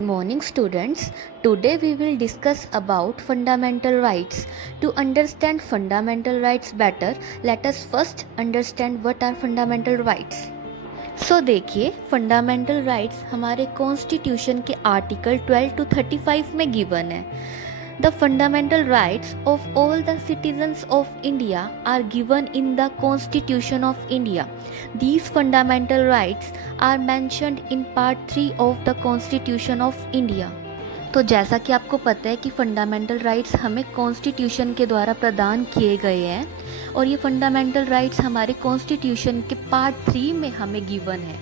Morning students, today we will discuss about fundamental rights. To understand fundamental rights better, let us first understand what are fundamental rights. देखिए fundamental rights हमारे constitution के article 12 to 35 में given है. The fundamental rights of all the citizens of India are given in the Constitution of India. These fundamental rights are mentioned in Part 3 of the Constitution of India. तो जैसा कि आपको पता है कि fundamental rights हमें constitution के द्वारा प्रदान किए गए हैं और ये फंडामेंटल राइट्स हमारे कॉन्स्टिट्यूशन के पार्ट 3 में हमें गिवन है.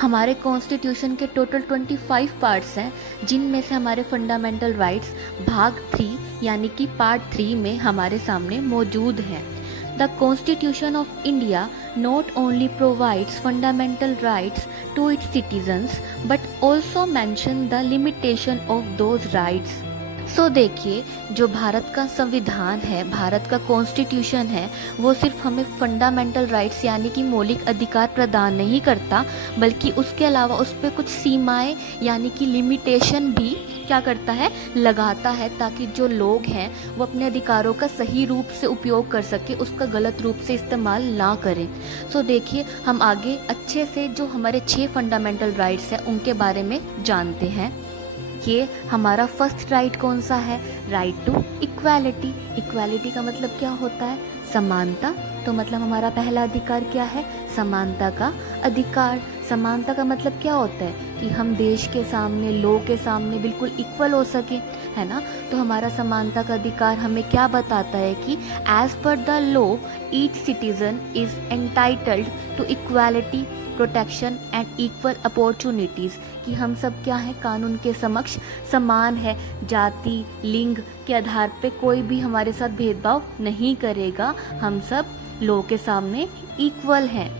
हमारे कॉन्स्टिट्यूशन के टोटल 25 पार्ट्स हैं जिनमें से हमारे फंडामेंटल राइट्स भाग 3 यानी कि पार्ट 3 में हमारे सामने मौजूद हैं. The constitution of India not only provides fundamental rights to its citizens but also mention the limitation of those rights. देखिए जो भारत का संविधान है, भारत का कॉन्स्टिट्यूशन है, वो सिर्फ हमें फंडामेंटल राइट्स यानी कि मौलिक अधिकार प्रदान नहीं करता बल्कि उसके अलावा उस पर कुछ सीमाएं यानी कि लिमिटेशन भी क्या करता है, लगाता है, ताकि जो लोग हैं वो अपने अधिकारों का सही रूप से उपयोग कर सके, उसका गलत रूप से इस्तेमाल ना करें. देखिए हम आगे अच्छे से जो हमारे 6 फंडामेंटल राइट्स हैं उनके बारे में जानते हैं. ये हमारा फर्स्ट राइट कौन सा है? Right to equality. इक्वालिटी का मतलब क्या होता है? समानता. तो मतलब हमारा पहला अधिकार क्या है? समानता का अधिकार. समानता का मतलब क्या होता है कि हम देश के सामने, लोग के सामने बिल्कुल इक्वल हो सके, है ना. तो हमारा समानता का अधिकार हमें क्या बताता है कि as per the law each citizen is entitled to equality, protection and equal opportunities. कि हम सब क्या है, कानून के समक्ष समान है. जाति, लिंग के आधार पे कोई भी हमारे साथ भेदभाव नहीं करेगा. हम सब लोगों के सामने इक्वल हैं.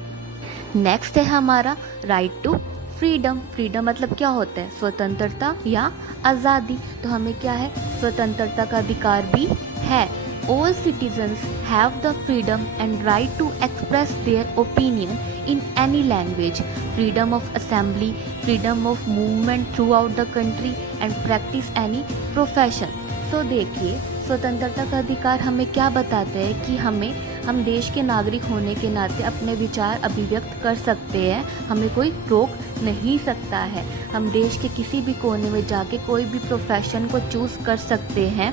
नेक्स्ट है हमारा राइट टू फ्रीडम. फ्रीडम मतलब क्या होता है? स्वतंत्रता या आज़ादी. तो हमें क्या है, स्वतंत्रता का अधिकार भी है. All citizens have the freedom and right to express their opinion in any language, freedom of assembly, freedom of movement throughout the country and practice any profession. देखिए स्वतंत्रता का अधिकार हमें क्या बताते हैं कि हम देश के नागरिक होने के नाते अपने विचार अभिव्यक्त कर सकते हैं. हमें कोई रोक नहीं सकता है. हम देश के किसी भी कोने में जाके कोई भी प्रोफेशन को चूज़ कर सकते हैं,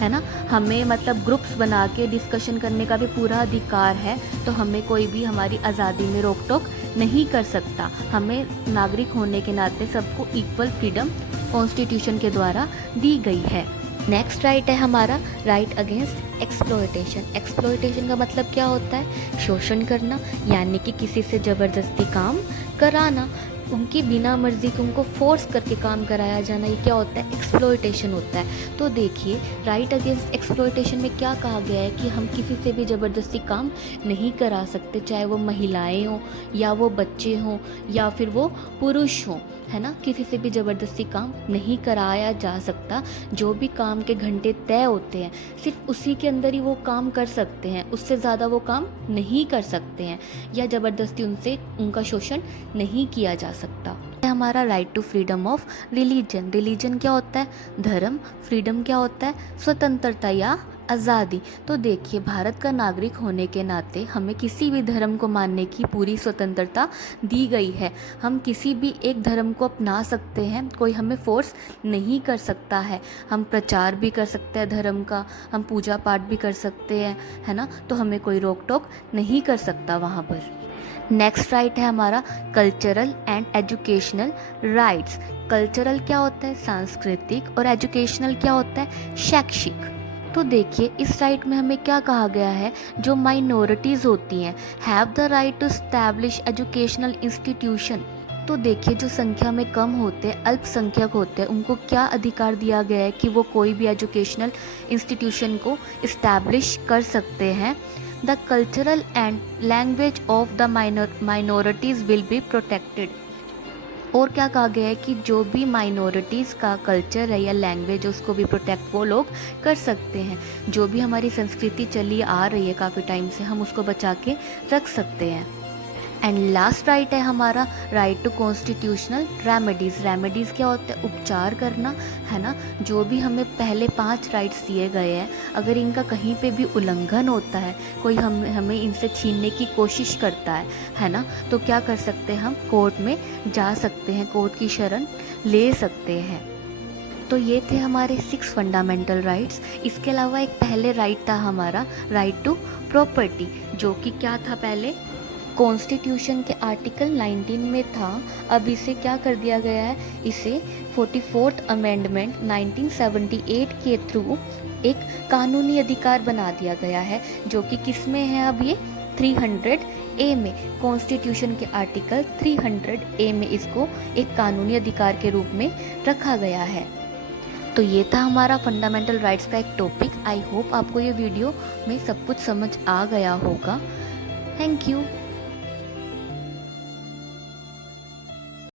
है ना. हमें मतलब ग्रुप्स बना के डिस्कशन करने का भी पूरा अधिकार है. तो हमें कोई भी हमारी आज़ादी में रोक टोक नहीं कर सकता. हमें नागरिक होने के नाते सबको इक्वल फ्रीडम कॉन्स्टिट्यूशन के द्वारा दी गई है. नेक्स्ट राइट है हमारा राइट अगेंस्ट एक्सप्लॉयटेशन. एक्सप्लॉयटेशन का मतलब क्या होता है? शोषण करना, यानी कि किसी से ज़बरदस्ती काम कराना, उनकी बिना मर्जी को उनको फोर्स करके काम कराया जाना. ये क्या होता है? एक्सप्लॉयटेशन होता है. तो देखिए राइट अगेंस्ट एक्सप्लॉयटेशन में क्या कहा गया है कि हम किसी से भी ज़बरदस्ती काम नहीं करा सकते, चाहे वो महिलाएं हों या वो बच्चे हों या फिर वो पुरुष हों, है ना. किसी से भी ज़बरदस्ती काम नहीं कराया जा सकता. जो भी काम के घंटे तय होते हैं सिर्फ उसी के अंदर ही वो काम कर सकते हैं, उससे ज़्यादा वो काम नहीं कर सकते हैं या ज़बरदस्ती उनसे उनका शोषण नहीं किया जा सकता. हमारा right to freedom of religion. Religion क्या होता है? धर्म. फ्रीडम क्या होता है? स्वतंत्रता या आज़ादी. तो देखिए भारत का नागरिक होने के नाते हमें किसी भी धर्म को मानने की पूरी स्वतंत्रता दी गई है. हम किसी भी एक धर्म को अपना सकते हैं, कोई हमें फोर्स नहीं कर सकता है. हम प्रचार भी कर सकते हैं धर्म का, हम पूजा पाठ भी कर सकते हैं, है ना. तो हमें कोई रोक टोक नहीं कर सकता वहाँ पर. नेक्स्ट राइट है हमारा cultural and educational rights. Cultural क्या होता है? सांस्कृतिक. और एजुकेशनल क्या होता है? शैक्षिक. तो देखिए इस राइट में हमें क्या कहा गया है, जो माइनॉरिटीज़ होती हैं have the right to establish educational institution. तो देखिए जो संख्या में कम होते हैं, अल्पसंख्यक होते हैं, उनको क्या अधिकार दिया गया है कि वो कोई भी एजुकेशनल इंस्टीट्यूशन को इस्टेब्लिश कर सकते हैं. The cultural and language of the minorities will be protected. और क्या कहा गया है कि जो भी माइनॉरिटीज़ का कल्चर है या लैंग्वेज उसको भी प्रोटेक्ट वो लोग कर सकते हैं. जो भी हमारी संस्कृति चली आ रही है काफ़ी टाइम से, हम उसको बचा के रख सकते हैं. एंड लास्ट राइट है हमारा right to constitutional remedies. Remedies क्या होता है? उपचार करना, है ना। जो भी हमें पहले 5 राइट्स दिए गए हैं, अगर इनका कहीं पे भी उल्लंघन होता है, कोई हमें इनसे छीनने की कोशिश करता है ना, तो क्या कर सकते हैं? हम कोर्ट में जा सकते हैं, कोर्ट की शरण ले सकते हैं। तो ये थे हमारे 6 फंडामेंटल राइट्स। इसके अलावा एक पहले राइट था हमारा राइट टू प्रॉपर्टी, जो कि क्या था? पहले कॉन्स्टिट्यूशन के आर्टिकल 19 में था, अब इसे क्या कर दिया गया है? इसे 44th अमेंडमेंट 1978 के थ्रू एक कानूनी अधिकार बना दिया गया है, जो कि किस में है? अब ये 300A में, कॉन्स्टिट्यूशन के आर्टिकल 300A में इसको एक कानूनी अधिकार के रूप में रखा गया है। तो ये था हमारा फंडामेंटल राइट्स का एक टॉपिक। आई होप आपको ये वीडियो में सब कुछ समझ आ गया होगा। Thank you.